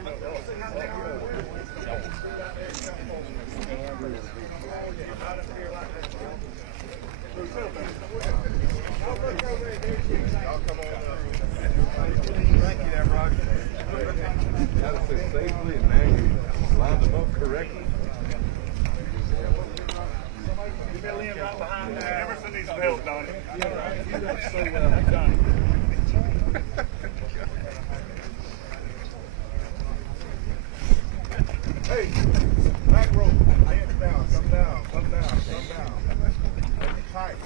Thank you there, Roger. Got us there safely and now you lined them up correctly. You better lean right behind there. Emerson needs some help, Donnie. You look so well done. Hey, back rope. Hands down. Come down. Come down. Come down. Hold it tight.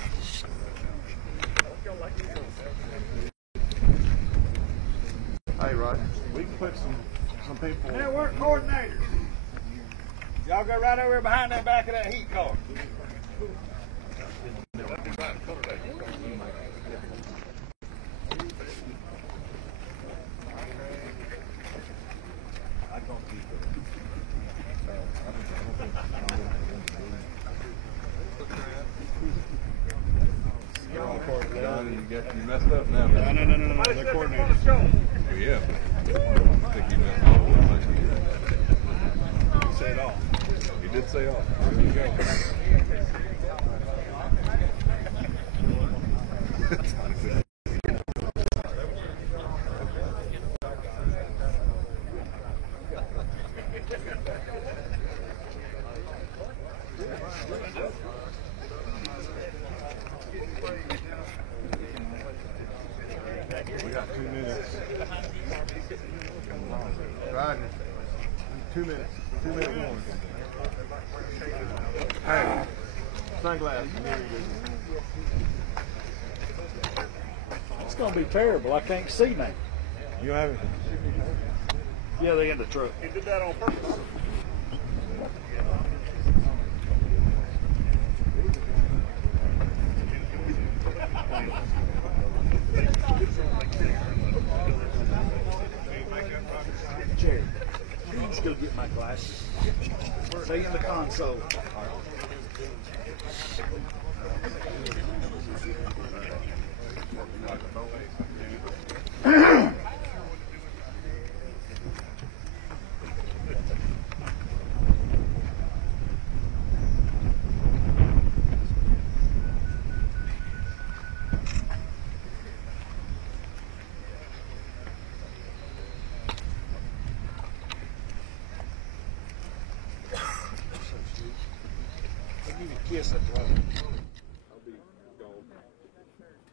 Hey, Roger, we can put some people. Network coordinators. Y'all go right over behind that back of that heat car. John, you messed up now. No. The coordinators. Oh, yeah. I think you messed up. He said all. He did say all. There you go. We got 2 minutes. Roger. 2 minutes. 2 minute warning. Hey, sunglasses. It's gonna be terrible. I can't see now. You have it? Yeah, they in the truck. He did that on purpose. Jerry, let's go get my glasses. Stay in the console.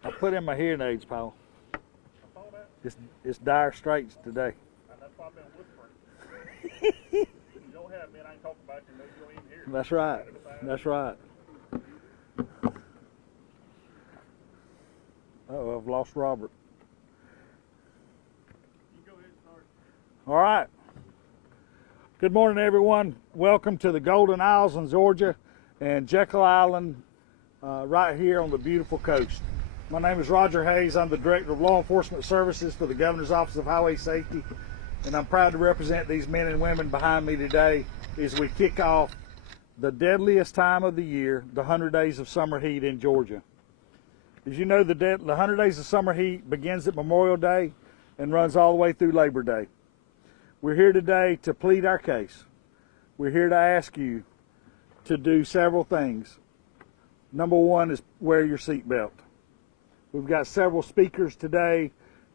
I put in my hearing aids, Paul. It's dire straits today. That's why I've been whispering. You don't have me, and I ain't talking about you. No, you don't even hear me. That's right. That's right. Uh-oh, I've lost Robert. You go ahead and start. All right. Good morning, everyone. Welcome to the Golden Isles in Georgia and Jekyll Island right here on the beautiful coast. My name is Roger Hayes. I'm the Director of Law Enforcement Services for the Governor's Office of Highway Safety, and I'm proud to represent these men and women behind me today as we kick off the deadliest time of the year, the 100 Days of Summer Heat in Georgia. As you know, the 100 Days of Summer Heat begins at Memorial Day and runs all the way through Labor Day. We're here today to plead our case. We're here to ask you to do several things. Number one is wear your seatbelt. We've got several speakers today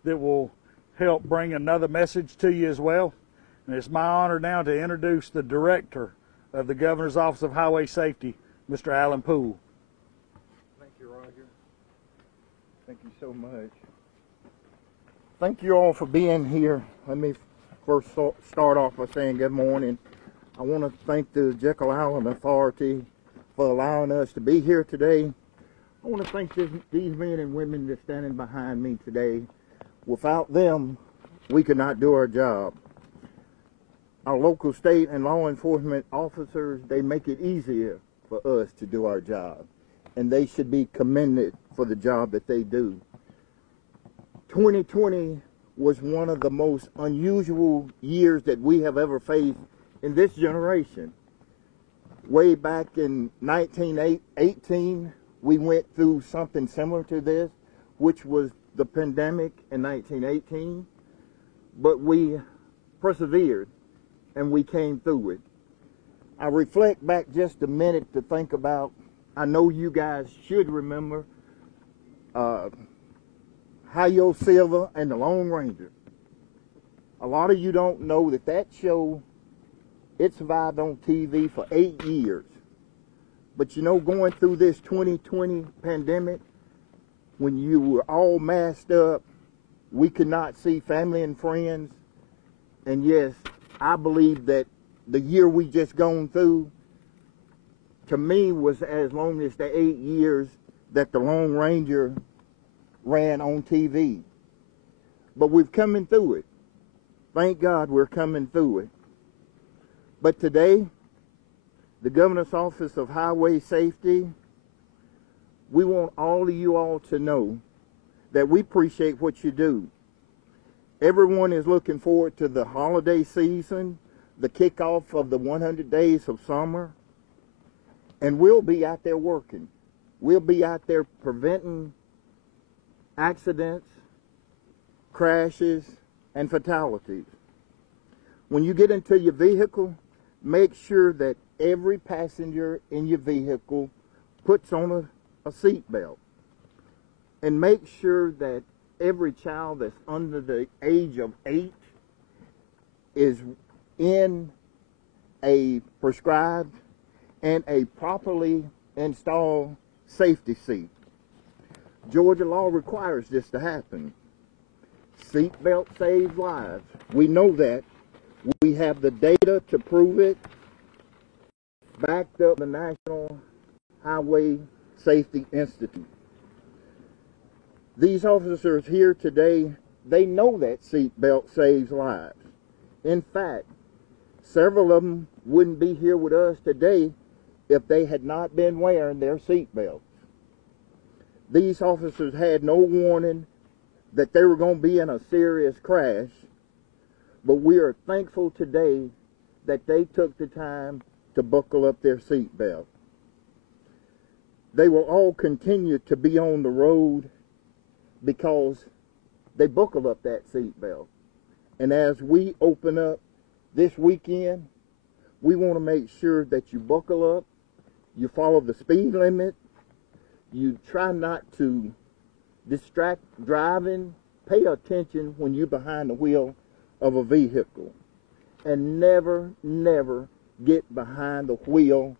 that will help bring another message to you as well. And it's my honor now to introduce the Director of the Governor's Office of Highway Safety, Mr. Alan Poole. Thank you, Roger. Thank you so much. Thank you all for being here. Let me first start off by saying good morning. I want to thank the Jekyll Island Authority for allowing us to be here today. I want to thank these men and women that's standing behind me today. Without them, we could not do our job. Our local, state, and law enforcement officers, they make it easier for us to do our job. And they should be commended for the job that they do. 2020 was one of the most unusual years that we have ever faced in this generation. Way back in 1918, we went through something similar to this, which was the pandemic in 1918. But we persevered and we came through it. I reflect back just a minute to think about, I know you guys should remember Hi-Yo Silver and the Lone Ranger. A lot of you don't know that show, it survived on TV for 8 years. But you know, going through this 2020 pandemic, when you were all masked up, we could not see family and friends. And yes, I believe that the year we just gone through, to me, was as long as the 8 years that the Lone Ranger ran on TV. But we're coming through it. Thank God we're coming through it. But today, the Governor's Office of Highway Safety, we want all of you all to know that we appreciate what you do. Everyone is looking forward to the holiday season, the kickoff of the 100 days of summer, and we'll be out there working. We'll be out there preventing accidents, crashes, and fatalities. When you get into your vehicle, make sure that every passenger in your vehicle puts on a seat belt. And make sure that every child that's under the age of 8 is in a prescribed and a properly installed safety seat. Georgia law requires this to happen. Seat belt saves lives. We know that. We have the data to prove it, backed up the National Highway Safety Institute. These officers here today, they know that seat belt saves lives. In fact, several of them wouldn't be here with us today if they had not been wearing their seat belts. These officers had no warning that they were going to be in a serious crash, but we are thankful today that they took the time to buckle up their seat belt. They will all continue to be on the road because they buckle up that seat belt. And as we open up this weekend, we want to make sure that you buckle up, you follow the speed limit, you try not to distract driving, pay attention when you're behind the wheel of a vehicle, and never, never get behind the wheel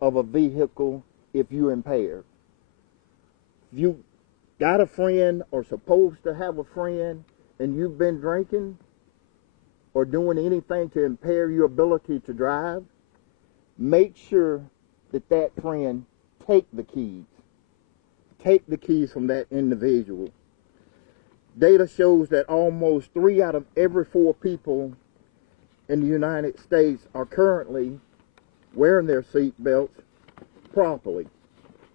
of a vehicle if you're impaired. If you got a friend or supposed to have a friend and you've been drinking or doing anything to impair your ability to drive, make sure that that friend take the keys. Take the keys from that individual. Data shows that almost 3 out of every 4 people in the United States are currently wearing their seat belts properly.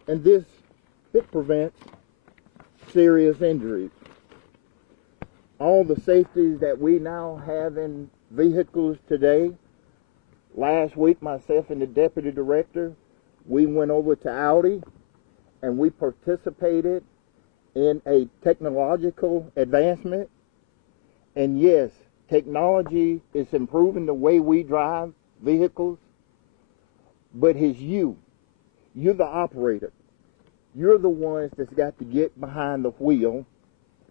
And it prevents serious injuries. All the safeties that we now have in vehicles today, last week myself and the deputy director, we went over to Audi and we participated in a technological advancement. And yes, technology is improving the way we drive vehicles, but it's you. You're the operator. You're the ones that's got to get behind the wheel,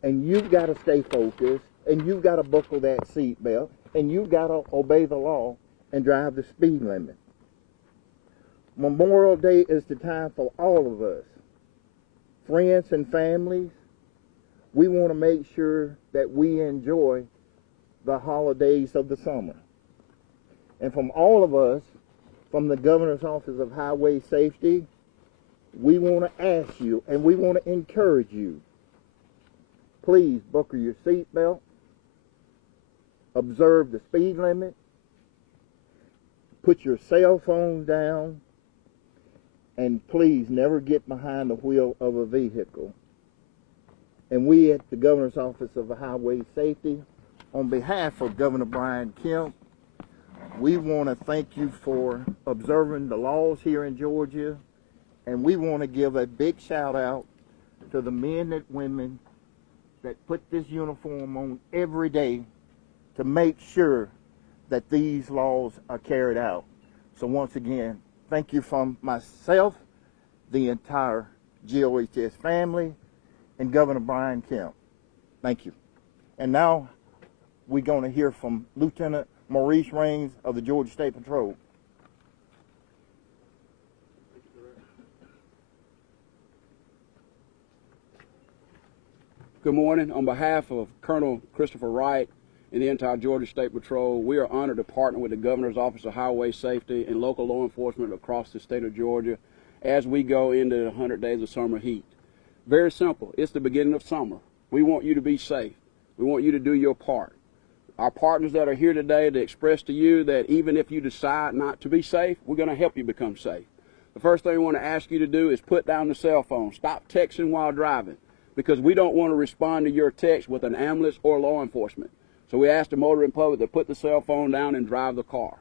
and you've got to stay focused, and you've got to buckle that seat belt, and you've got to obey the law and drive the speed limit. Memorial Day is the time for all of us, friends and families. We want to make sure that we enjoy the holidays of the summer. And from all of us, from the Governor's Office of Highway Safety, we want to ask you and we want to encourage you, please buckle your seatbelt, observe the speed limit, put your cell phone down, and please never get behind the wheel of a vehicle. And we at the Governor's Office of Highway Safety, on behalf of Governor Brian Kemp, we want to thank you for observing the laws here in Georgia, and we want to give a big shout out to the men and women that put this uniform on every day to make sure that these laws are carried out. So once again, thank you from myself, the entire GOHS family, and Governor Brian Kemp. Thank you. And now we're going to hear from Lieutenant Maurice Raines of the Georgia State Patrol. Good morning. On behalf of Colonel Christopher Wright and the entire Georgia State Patrol, we are honored to partner with the Governor's Office of Highway Safety and local law enforcement across the state of Georgia as we go into the 100 days of summer heat. Very simple. It's the beginning of summer. We want you to be safe. We want you to do your part. Our partners that are here today to express to you that even if you decide not to be safe, we're going to help you become safe. The first thing we want to ask you to do is put down the cell phone. Stop texting while driving, because we don't want to respond to your text with an ambulance or law enforcement. So we ask the motoring public to put the cell phone down and drive the car.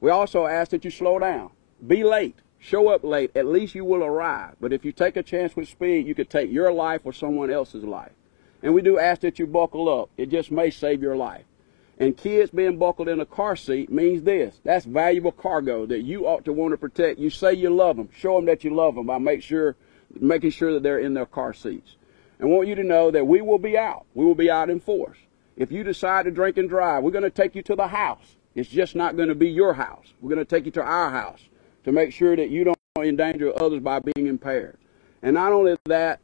We also ask that you slow down. Be late. Show up late. At least you will arrive. But if you take a chance with speed, you could take your life or someone else's life. And we do ask that you buckle up. It just may save your life. And kids being buckled in a car seat means this. That's valuable cargo that you ought to want to protect. You say you love them. Show them that you love them by making sure that they're in their car seats. And want you to know that we will be out. We will be out in force. If you decide to drink and drive, we're going to take you to the house. It's just not going to be your house. We're going to take you to our house to make sure that you don't endanger others by being impaired. And not only that,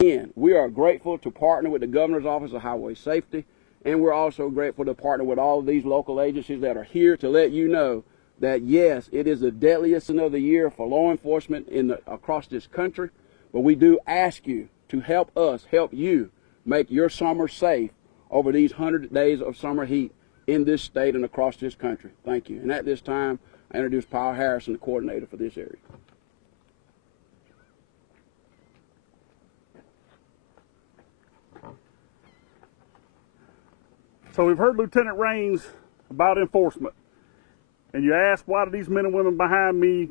again, we are grateful to partner with the Governor's Office of Highway Safety, and we're also grateful to partner with all of these local agencies that are here to let you know that, yes, it is the deadliest of the year for law enforcement across this country, but we do ask you to help us help you make your summer safe over these 100 days of summer heat in this state and across this country. Thank you. And at this time, I introduce Paul Harrison, the coordinator for this area. So we've heard Lieutenant Raines about enforcement. And you asked, why do these men and women behind me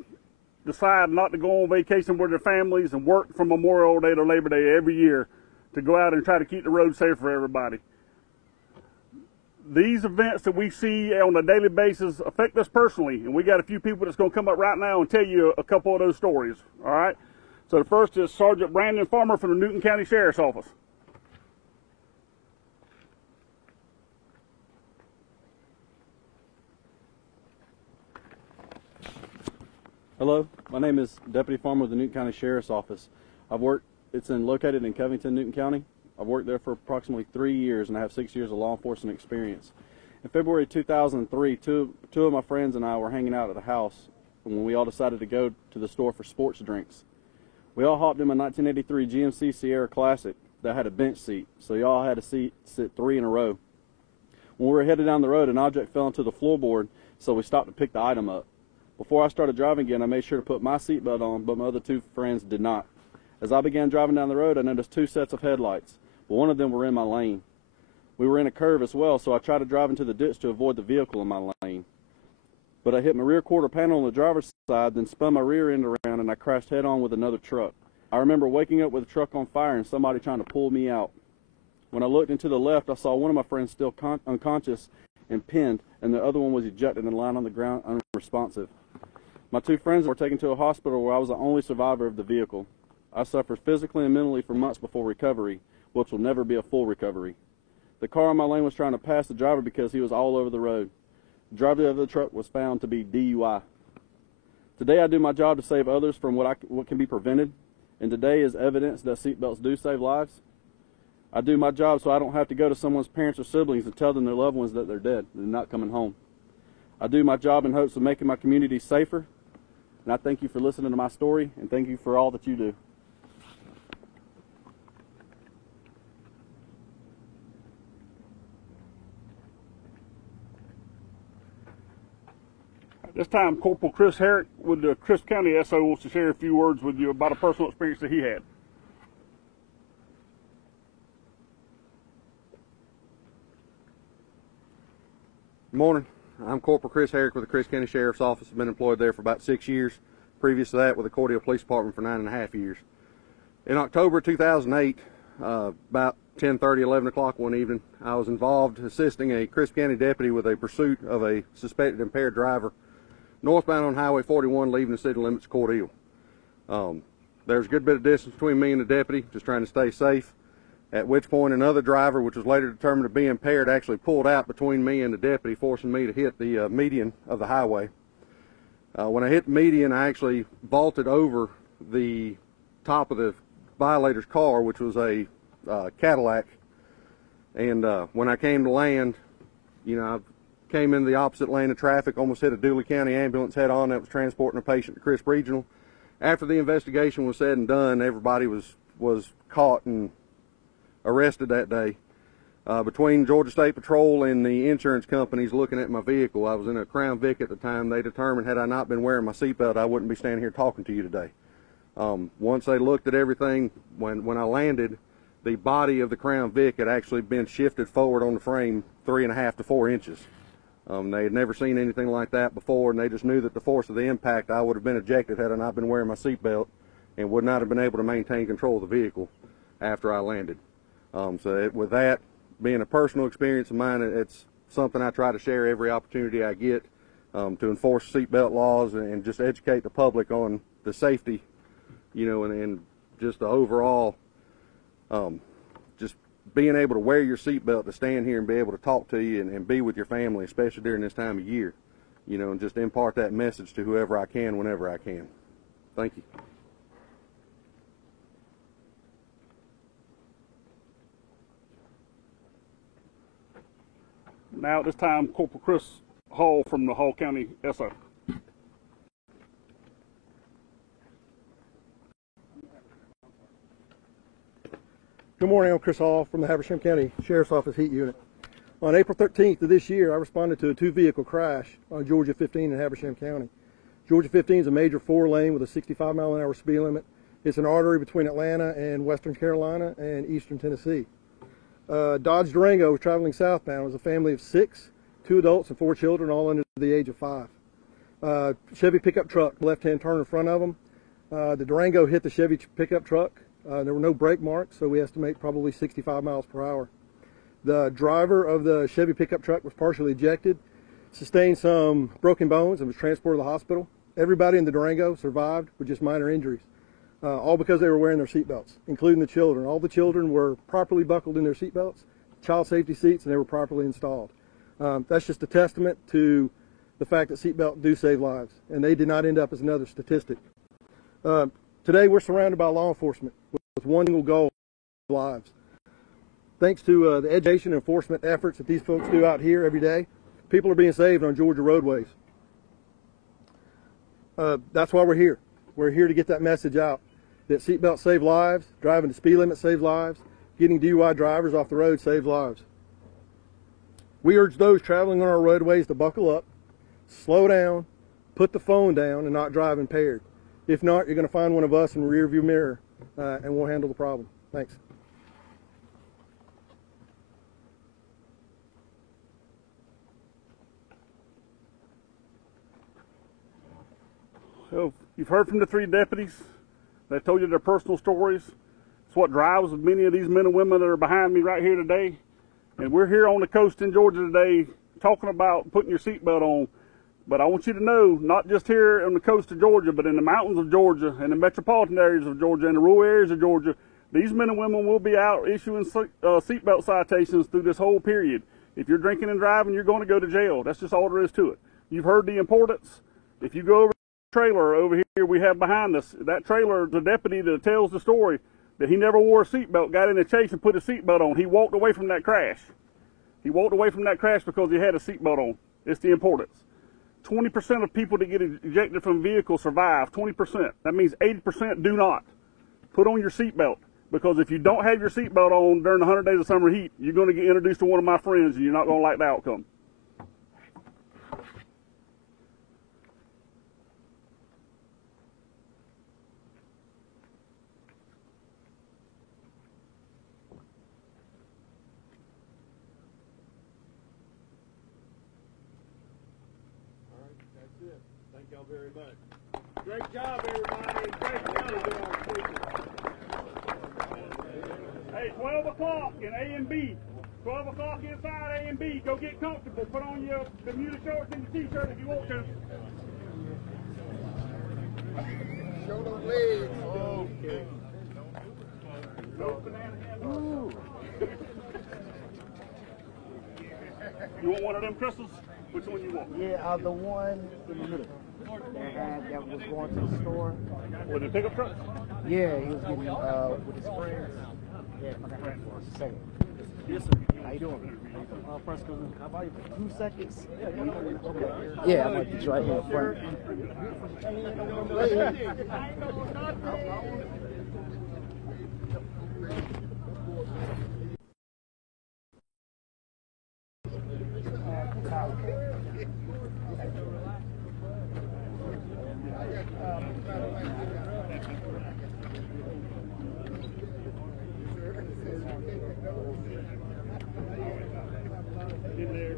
decide not to go on vacation with their families and work from Memorial Day to Labor Day every year to go out and try to keep the road safe for everybody? These events that we see on a daily basis affect us personally, and we got a few people that's going to come up right now and tell you a couple of those stories, all right? So the first is Sergeant Brandon Farmer from the Newton County Sheriff's Office. Hello, my name is Deputy Farmer with the Newton County Sheriff's Office. It's located in Covington, Newton County. I've worked there for approximately 3 years, and I have 6 years of law enforcement experience. In February 2003, two of my friends and I were hanging out at a house when we all decided to go to the store for sports drinks. We all hopped in my 1983 GMC Sierra Classic that had a bench seat, so y'all had to sit 3 in a row. When we were headed down the road, an object fell into the floorboard, so we stopped to pick the item up. Before I started driving again, I made sure to put my seatbelt on, but my other 2 friends did not. As I began driving down the road, I noticed 2 sets of headlights, but one of them were in my lane. We were in a curve as well, so I tried to drive into the ditch to avoid the vehicle in my lane. But I hit my rear quarter panel on the driver's side, then spun my rear end around, and I crashed head-on with another truck. I remember waking up with a truck on fire and somebody trying to pull me out. When I looked into the left, I saw one of my friends still unconscious and pinned, and the other one was ejected and lying on the ground unresponsive. My 2 friends were taken to a hospital where I was the only survivor of the vehicle. I suffered physically and mentally for months before recovery, which will never be a full recovery. The car in my lane was trying to pass the driver because he was all over the road. The driver of the truck was found to be DUI. Today I do my job to save others from what can be prevented, and today is evidence that seatbelts do save lives. I do my job so I don't have to go to someone's parents or siblings and tell them their loved ones that they're dead and not coming home. I do my job in hopes of making my community safer, and I thank you for listening to my story, and thank you for all that you do. This time, Corporal Chris Herrick with the Crisp County SO wants to share a few words with you about a personal experience that he had. Good morning. I'm Corporal Chris Herrick with the Crisp County Sheriff's Office. I've been employed there for about 6 years. Previous to that, with the Cordele Police Department for 9.5 years. In October 2008, about 10:30, 11 o'clock one evening. I was involved assisting a Crisp County deputy with a pursuit of a suspected impaired driver northbound on Highway 41 leaving the city limits of Cordele. There was a good bit of distance between me and the deputy, just trying to stay safe, at which point another driver, which was later determined to be impaired, actually pulled out between me and the deputy, forcing me to hit the median of the highway. When I hit the median, I actually vaulted over the top of the violator's car, which was a Cadillac, and when I came to land, I came into the opposite lane of traffic, almost hit a Dooley County ambulance head on that was transporting a patient to Crisp Regional. After the investigation was said and done, everybody was caught and arrested that day. Between Georgia State Patrol and the insurance companies looking at my vehicle, I was in a Crown Vic at the time, they determined had I not been wearing my seatbelt, I wouldn't be standing here talking to you today. Once they looked at everything, when I landed, the body of the Crown Vic had actually been shifted forward on the frame 3.5 to 4 inches. They had never seen anything like that before, and they just knew that the force of the impact, I would have been ejected had I not been wearing my seatbelt and would not have been able to maintain control of the vehicle after I landed. With that being a personal experience of mine, it's something I try to share every opportunity I get to enforce seatbelt laws and just educate the public on the safety, and just the overall, just being able to wear your seatbelt to stand here and be able to talk to you and be with your family, especially during this time of year, and just impart that message to whoever I can whenever I can. Thank you. Now at this time, Corporal Chris Hall from the Hall County SO. Good morning, I'm Chris Hall from the Habersham County Sheriff's Office Heat Unit. On April 13th of this year, I responded to a 2-vehicle crash on Georgia 15 in Habersham County. Georgia 15 is a major 4-lane with a 65-mile-an-hour speed limit. It's an artery between Atlanta and Western Carolina and Eastern Tennessee. Dodge Durango was traveling southbound. It was a family of 6, 2 adults and 4 children, all under the age of 5. Chevy pickup truck, left-hand turn in front of them. The Durango hit the Chevy pickup truck. There were no brake marks, so we estimate probably 65 miles per hour. The driver of the Chevy pickup truck was partially ejected, sustained some broken bones, and was transported to the hospital. Everybody in the Durango survived with just minor injuries, all because they were wearing their seatbelts, including the children. All the children were properly buckled in their seatbelts, child safety seats, and they were properly installed. That's just a testament to the fact that seatbelts do save lives, and they did not end up as another statistic. Today, we're surrounded by law enforcement with one single goal: lives. Thanks to the education and enforcement efforts that these folks do out here every day, people are being saved on Georgia roadways. That's why we're here. We're here to get that message out, that seatbelts save lives, driving the speed limit saves lives, getting DUI drivers off the road saves lives. We urge those traveling on our roadways to buckle up, slow down, put the phone down, and not drive impaired. If not, you're going to find one of us in the rear view mirror, and we'll handle the problem. Thanks. So you've heard from the 3 deputies. They told you their personal stories. It's what drives many of these men and women that are behind me right here today. And we're here on the coast in Georgia today talking about putting your seatbelt on. But I want you to know, not just here on the coast of Georgia, but in the mountains of Georgia and the metropolitan areas of Georgia and the rural areas of Georgia, these men and women will be out issuing seatbelt citations through this whole period. If you're drinking and driving, you're going to go to jail. That's just all there is to it. You've heard the importance. If you go over the trailer over here we have behind us, that trailer, the deputy that tells the story that he never wore a seatbelt, got in a chase and put a seatbelt on. He walked away from that crash. He walked away from that crash because he had a seatbelt on. It's the importance. 20% of people that get ejected from vehicles survive, 20%. That means 80% do not. Put on your seatbelt, because if you don't have your seatbelt on during the 100 days of summer heat, you're going to get introduced to one of my friends and you're not going to like the outcome. Thank y'all very much. Great job, everybody. Great job. Hey, 12 o'clock in A and B. 12 o'clock inside A and B. Go get comfortable. Put on your Bermuda shorts and your t-shirt if you want to. Show those legs. Okay. No banana handles. You want one of them crystals? Which one you want? Yeah, the one in the middle that was going to the store. With the pickup truck? Yeah, he was getting with his friends. Yeah, I got him for a second. Yes, sir. How you doing? First, how about you for 2 seconds? Okay. Yeah, I'm gonna get you right here in front. In there.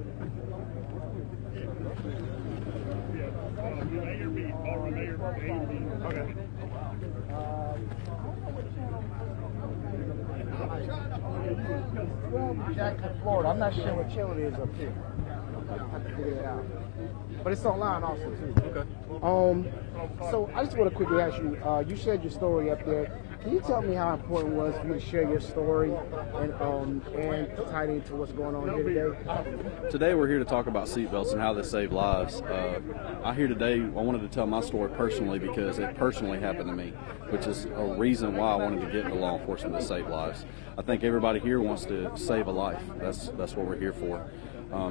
Yeah. A or B. Ballroom A or A and B. Okay. Jackson, Florida. I'm not sure what channel it is up here. I have to figure it out. But it's online also too. Okay. So I just want to quickly ask you. You shared your story up there. Can you tell me how important it was for you to share your story and tie it into what's going on here today? Today we're here to talk about seatbelts and how they save lives. I wanted to tell my story personally because it personally happened to me, which is a reason why I wanted to get into law enforcement to save lives. I think everybody here wants to save a life. That's what we're here for.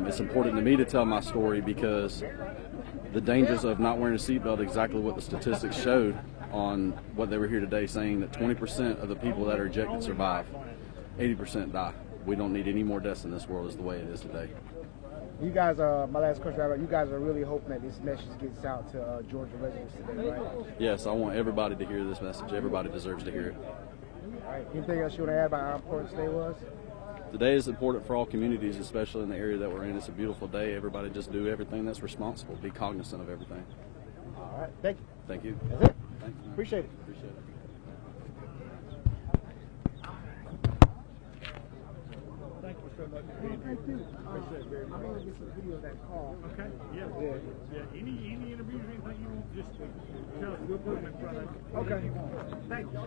It's important to me to tell my story because the dangers of not wearing a seatbelt, exactly what the statistics showed on what they were here today, saying that 20% of the people that are ejected survive, 80% die. We don't need any more deaths in this world is the way it is today. You guys, my last question, you guys are really hoping that this message gets out to Georgia residents today, right? Yes, I want everybody to hear this message. Everybody deserves to hear it. All right. Anything else you want to add about how important today was? Today is important for all communities, especially in the area that we're in. It's a beautiful day. Everybody just do everything that's responsible. Be cognizant of everything. All right. Thank you. Thank you. That's it. Thanks, man. Appreciate it. Appreciate it. Thank you so much for being here. Thank you. Appreciate it very I'm much. going to get some video of that call. Okay, yeah. Any interviews or anything you want, just tell us. We'll put them in front of you. Okay. Thank you.